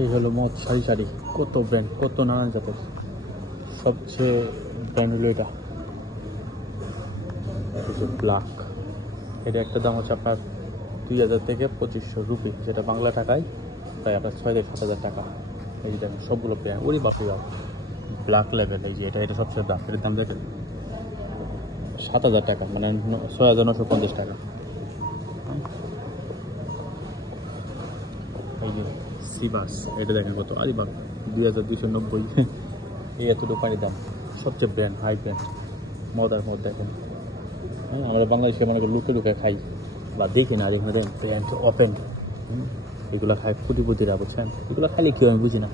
এই হলো মদ সারি সারি, কত ব্র্যান্ড, কত নানান জাতের। সবচেয়ে ব্র্যান্ড হলো এটা ব্ল্যাক। এটা একটা দাম হচ্ছে আপনার 2000 থেকে 2500 রুপি, যেটা বাংলা টাকায় প্রায় আপনার 6 থেকে 7,000 টাকা। এই যে দেখেন সবগুলো ব্র্যান্ড, ওরই বাপরে বাপ ব্ল্যাক লেভেল। এই যে এটা সবচেয়ে দাম, এটার দাম দেখেন 7,000 টাকা, মানে 6,950 টাকা। এই যে সিবাস, এটা দেখেন কত, আরে বাপ 2290। এই এতটুকু পানির দাম, সবচেয়ে ব্র্যান্ড, হাই ব্র্যান্ড মদার মদ দেখেন। হ্যাঁ, আমরা বাংলাদেশে মনে করি লুকে লুকে খাই বা দেখি না, আর এখানে দেখেন ব্র্যান্ড ওপেন। এগুলো খায় কোটিপতিরা, বুঝছেন? এগুলো খাইলে কেউ আমি বুঝি না।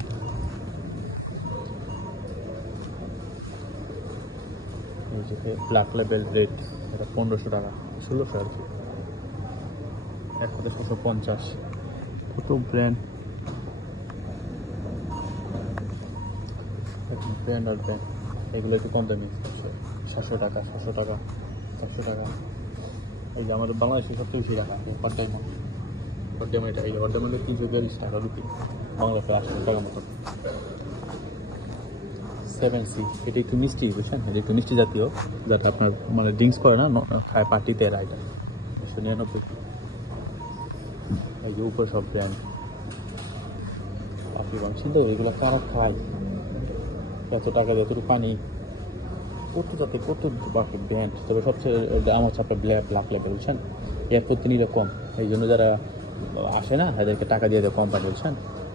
এই যে ব্ল্যাক লেভেল রেড, এটা 1500 টাকা, 1600 আর কি, 1650। কত ব্র্যান্ড, ব্র্যান্ড আর ব্র্যান্ড। এগুলো একটু কম দামি, 700 টাকা, 700 টাকা, 400 টাকা। এই যে আমাদের বাংলাদেশে সবচেয়ে বেশি টাকা পাড্ডাইমন, পাড্ডাইমন এটা, এই পাড্ডাইমন 342 টাকা রুপি, বাংলা প্রায় 800 টাকার মতো। 7C, এটা একটু মিষ্টি, বুঝছেন? এটা একটু মিষ্টি জাতীয়, যাতে আপনার মানে ড্রিঙ্কস করে না, খায় পার্টিতে এরা। এটা 199। এই যে উপর সব ব্র্যান্ড। আপনি চিন্তা করি এগুলো কারা খায়, এত টাকা, যতটুকু পানি, কত যাতে কত বাকি ব্র্যান্ড। তবে সবচেয়ে আমার হচ্ছে আপনার ব্ল্যাক লেভেল, বুঝছেন? এয়ারপোর্ট নিলে কম, এই জন্য যারা আসে না তাদেরকে টাকা দিয়ে দেয় কোম্পানি, বুঝছেন?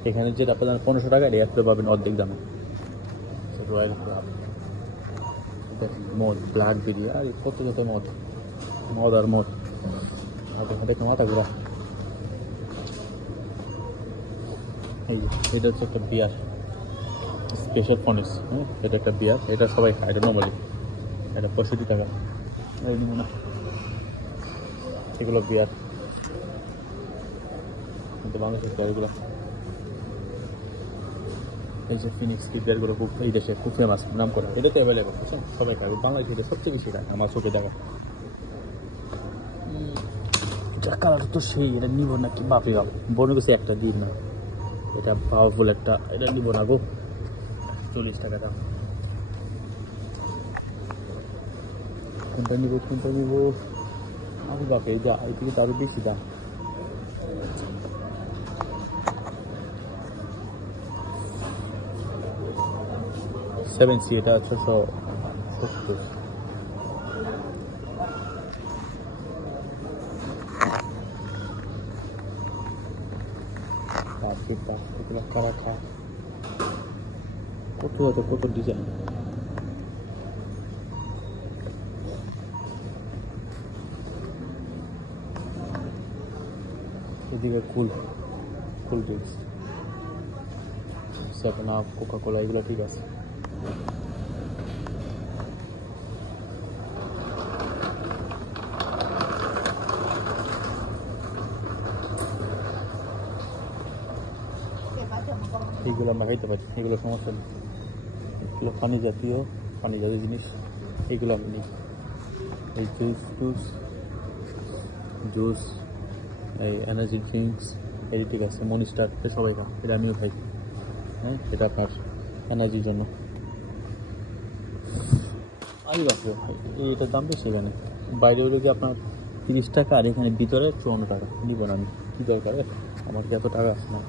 এখানে যেটা আপনার 1500 টাকা, এয়ারপোর্টে পাবেন অর্ধেক দামে। রয়্যাল ক্লাব, মদ, ব্ল্যাকবেরি, আর কত যত মদ, মদ আর মদ। দেখে মাথা ঘোরা। এই যে এটা হচ্ছে একটা বিয়ার, স্পেশাল ফনিক্স। হ্যাঁ, এটা একটা বিয়ার, এটা সবাই খায়, এটা নর্মালি। এটা 65 টাকা। এই নিব না, এগুলো বিয়ার, কিন্তু বাংলাদেশের বিয়ারগুলো, এই যে ফিনিক্স বিয়ারগুলো খুব এই দেশে খুব ফেমাস, নাম করা। এটা তো অ্যাভেলেবল, বুঝছেন? সবাই খায়, বাংলাদেশে সবচেয়ে বেশি খায় আমার চোখে দেখা। এটা কালার তো সেই, এটা নিব না কি বাপরে বাপ, বনে গেছে একটা দিন না, এটা পাওয়ারফুল একটা, এটা নিব না গো। 40 টাকা দাম। কোনটা নিব, কোনটা নিব? আমি বাপে এই যা, এই থেকে তো আরো বেশি দাম। সেভেন সি, এটা 670। এগুলো কারা খায়, কত কত ডিজাইন। এদিকে কুল ড্রিঙ্কস, 7 আপ, কোকা কোলা, এগুলো ঠিক আছে। এইগুলো আমরা খাইতে পারি, এগুলো সমস্যা নেই। এগুলো পানি জাতীয় জিনিস, এইগুলো আমি নিই। এই জুস, এই এনার্জি ড্রিঙ্কস, এই ঠিক আছে। মনিস্টার, সবাই খা, এটা আমিও খাই। হ্যাঁ, এটা আপনার এনার্জির জন্য। আরে বাপরে ভাই, এটার দাম বেশি এখানে। বাইরে হলো কি আপনার 30 টাকা, আর এখানে ভিতরে 54 টাকা। নিব না আমি, কী দরকার, আমার কি এত টাকা আছে না।